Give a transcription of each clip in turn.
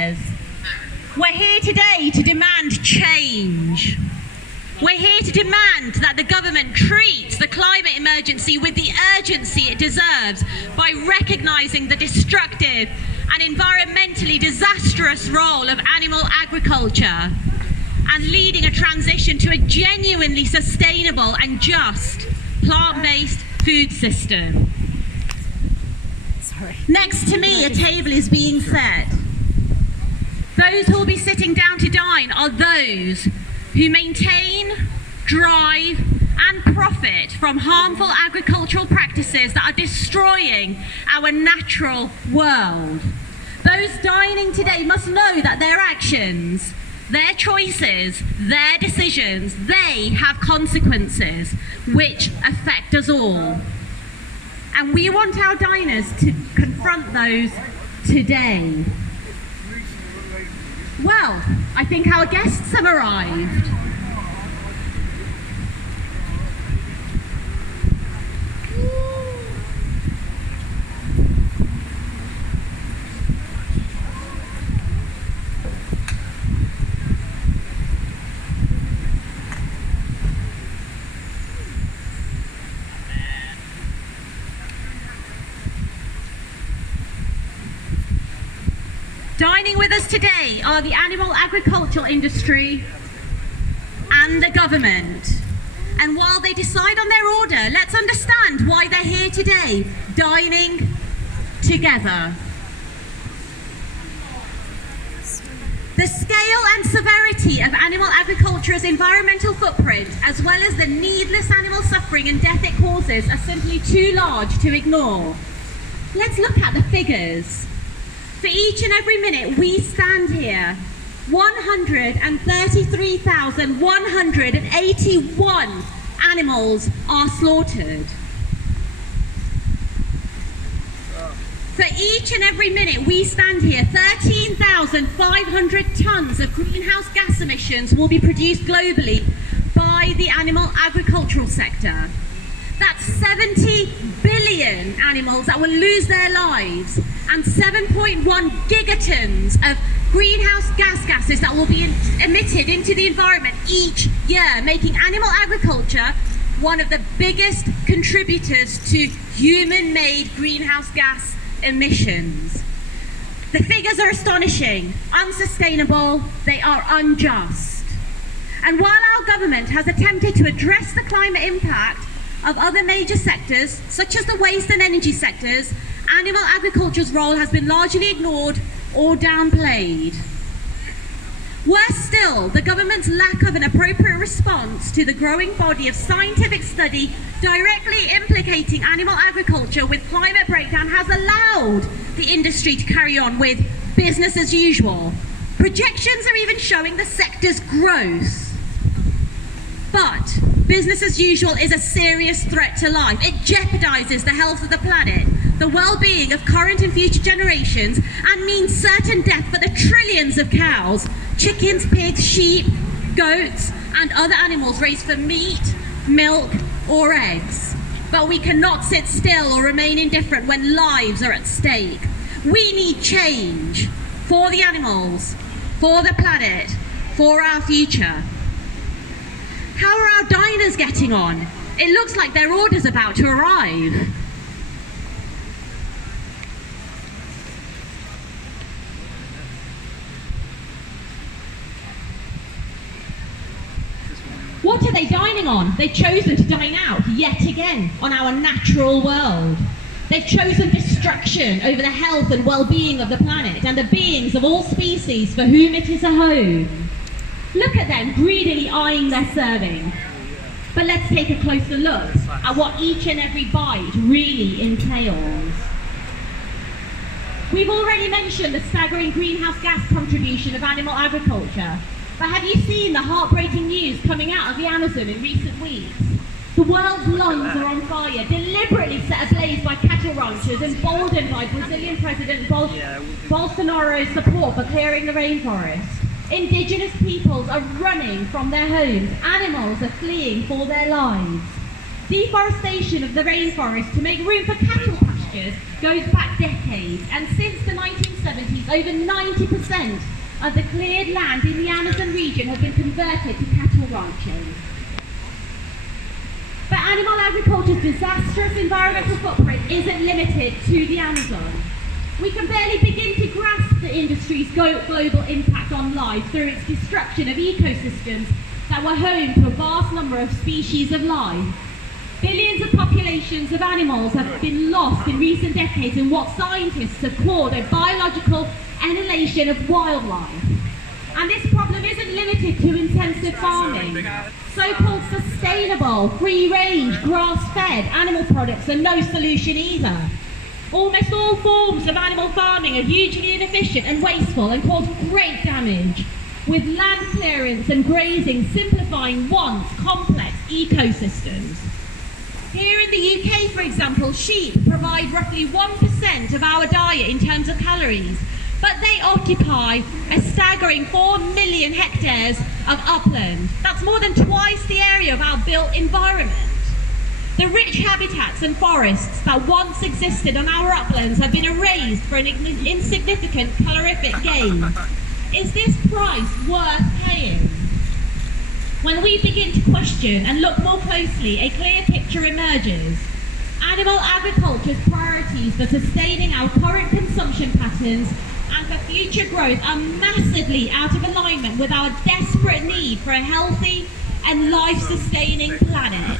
says, we're here today to demand change. We're here to demand that the government treats the climate emergency with the urgency it deserves by recognising the destructive and environmentally disastrous role of animal agriculture and leading a transition to a genuinely sustainable and just plant-based food system. Next to me, a table is being set. Those who will be sitting down to dine are those who maintain, drive and profit from harmful agricultural practices that are destroying our natural world. Those dining today must know that their actions, their choices, their decisions, they have consequences which affect us all. And we want our diners to confront those today. Well, I think our guests have arrived. Dining with us today are the animal agricultural industry and the government. And while they decide on their order, let's understand why they're here today, dining together. The scale and severity of animal agriculture's environmental footprint, as well as the needless animal suffering and death it causes, are simply too large to ignore. Let's look at the figures. For each and every minute we stand here, 133,181 animals are slaughtered. For each and every minute we stand here, 13,500 tonnes of greenhouse gas emissions will be produced globally by the animal agricultural sector. That's 70 billion animals that will lose their lives, and 7.1 gigatonnes of greenhouse gas gases that will be emitted into the environment each year, making animal agriculture one of the biggest contributors to human-made greenhouse gas emissions. The figures are astonishing, unsustainable, they are unjust. And while our government has attempted to address the climate impact of other major sectors, such as the waste and energy sectors, animal agriculture's role has been largely ignored or downplayed. Worse still, the government's lack of an appropriate response to the growing body of scientific study directly implicating animal agriculture with climate breakdown has allowed the industry to carry on with business as usual. Projections are even showing the sector's growth. But business as usual is a serious threat to life. It jeopardizes the health of the planet, the well-being of current and future generations, and means certain death for the trillions of cows, chickens, pigs, sheep, goats, and other animals raised for meat, milk, or eggs. But we cannot sit still or remain indifferent when lives are at stake. We need change for the animals, for the planet, for our future. How are our diners getting on? It looks like their order's about to arrive. What are they dining on? They've chosen to dine out yet again on our natural world. They've chosen destruction over the health and well-being of the planet and the beings of all species for whom it is a home. Look at them greedily eyeing their serving. But let's take a closer look at what each and every bite really entails. We've already mentioned the staggering greenhouse gas contribution of animal agriculture. But have you seen the heartbreaking news coming out of the Amazon in recent weeks? The world's lungs are on fire, deliberately set ablaze by cattle ranchers, emboldened by Brazilian President Bolsonaro's support for clearing the rainforest. Indigenous peoples are running from their homes. Animals are fleeing for their lives. Deforestation of the rainforest to make room for cattle pastures agriculture goes back decades, and since the 1970s, over 90% of the cleared land in the Amazon region has been converted to cattle ranching. But animal agriculture's disastrous environmental footprint isn't limited to the Amazon. We can barely begin to grasp the industry's global impact on life through its destruction of ecosystems that were home to a vast number of species of life. Billions of populations of animals have been lost in recent decades in what scientists have called a biological annihilation of wildlife. And this problem isn't limited to intensive farming. So-called sustainable, free-range, grass-fed animal products are no solution either. Almost all forms of animal farming are hugely inefficient and wasteful and cause great damage, with land clearance and grazing simplifying once complex ecosystems. Here in the UK, for example, sheep provide roughly 1% of our diet in terms of calories, but they occupy a staggering 4 million hectares of upland. That's more than twice the area of our built environment. The rich habitats and forests that once existed on our uplands have been erased for an insignificant calorific gain. Is this price worth paying? When we begin to question and look more closely, a clear picture emerges. Animal agriculture's priorities for sustaining our current consumption patterns and for future growth are massively out of alignment with our desperate need for a healthy and life-sustaining planet.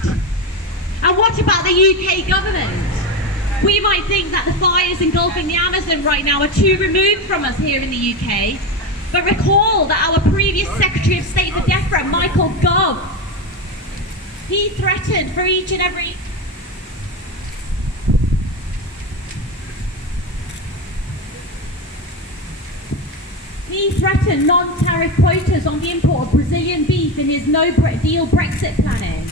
And what about the UK government? We might think that the fires engulfing the Amazon right now are too removed from us here in the UK, but recall that our previous Secretary of State for Defra, Michael Gove, he threatened for each and every non-tariff quotas on the import of Brazilian beef in his no-deal Brexit planning.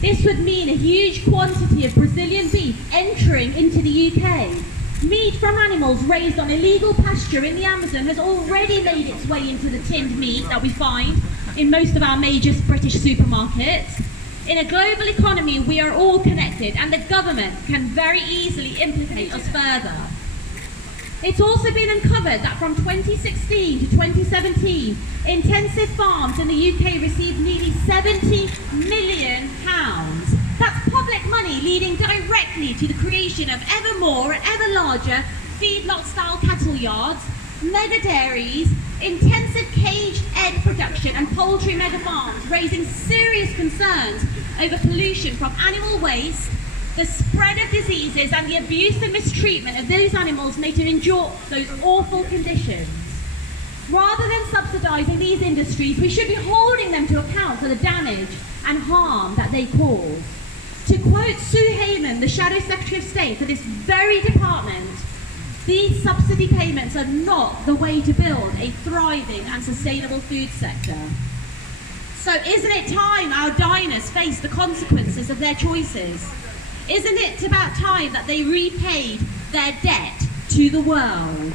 This would mean a huge quantity of Brazilian beef entering into the UK. Meat from animals raised on illegal pasture in the Amazon has already made its way into the tinned meat that we find in most of our major British supermarkets. In a global economy, we are all connected, and the government can very easily implicate us further. It's also been uncovered that from 2016 to 2017, intensive farms in the UK received nearly £70 million. That's public money leading directly to the creation of ever more and ever larger feedlot-style cattle yards, mega dairies, intensive caged egg production and poultry mega farms, raising serious concerns over pollution from animal waste, the spread of diseases and the abuse and mistreatment of those animals made to endure those awful conditions. Rather than subsidising these industries, we should be holding them to account for the damage and harm that they cause. To quote Sue Heyman, the Shadow Secretary of State for this very department, these subsidy payments are not the way to build a thriving and sustainable food sector. So isn't it time our diners face the consequences of their choices? Isn't it about time that they repaid their debt to the world?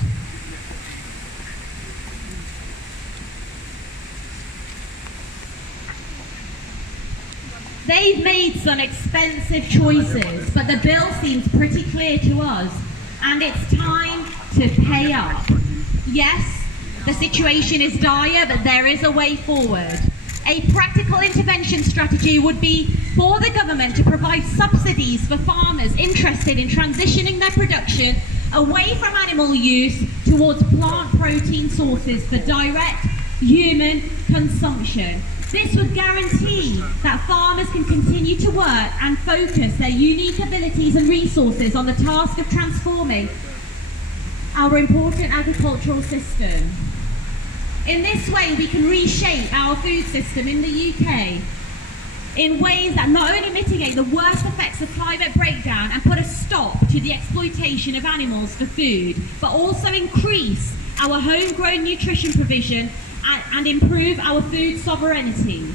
They've made some expensive choices, but the bill seems pretty clear to us, and it's time to pay up. Yes, the situation is dire, but there is a way forward. A practical intervention strategy would be for the government to provide subsidies for farmers interested in transitioning their production away from animal use towards plant protein sources for direct human consumption. This would guarantee that farmers can continue to work and focus their unique abilities and resources on the task of transforming our important agricultural system. In this way, we can reshape our food system in the UK in ways that not only mitigate the worst effects of climate breakdown and put a stop to the exploitation of animals for food, but also increase our homegrown nutrition provision and improve our food sovereignty.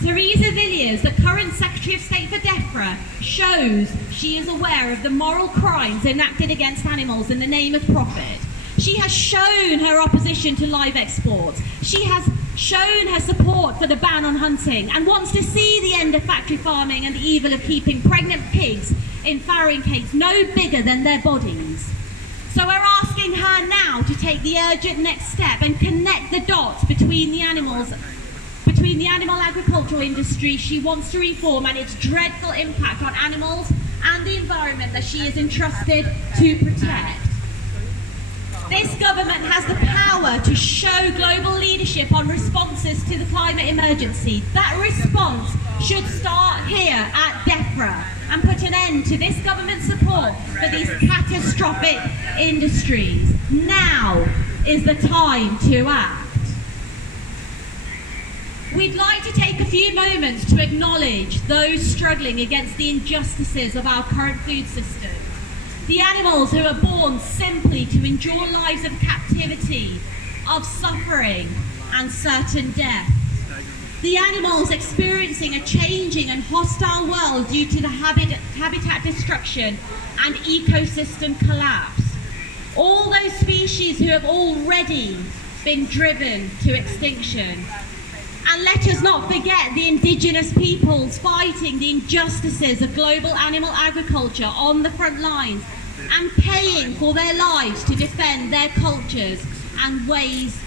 Theresa Villiers, the current Secretary of State for Defra, shows she is aware of the moral crimes enacted against animals in the name of profit. She has shown her opposition to live exports. She has shown her support for the ban on hunting and wants to see the end of factory farming and the evil of keeping pregnant pigs in farrowing cakes no bigger than their bodies. So we're asking her now to take the urgent next step and connect the dots between the animal agricultural industry she wants to reform and its dreadful impact on animals and the environment that she is entrusted to protect. This government has the power to show global leadership on responses to the climate emergency. That response should start here at Defra and put an end to this government's support for these catastrophic industries. Now is the time to act. We'd like to take a few moments to acknowledge those struggling against the injustices of our current food system. The animals who are born simply to endure lives of captivity, of suffering and certain death. The animals experiencing a changing and hostile world due to the habitat destruction and ecosystem collapse. All those species who have already been driven to extinction. And let us not forget the indigenous peoples fighting the injustices of global animal agriculture on the front lines and paying for their lives to defend their cultures and ways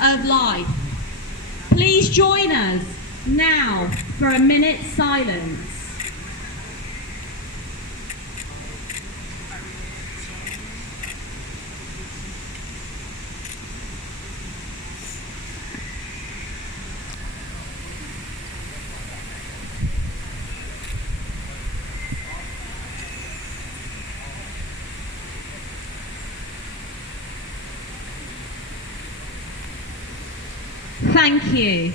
of life. Please join us now for a minute's silence. Thank you.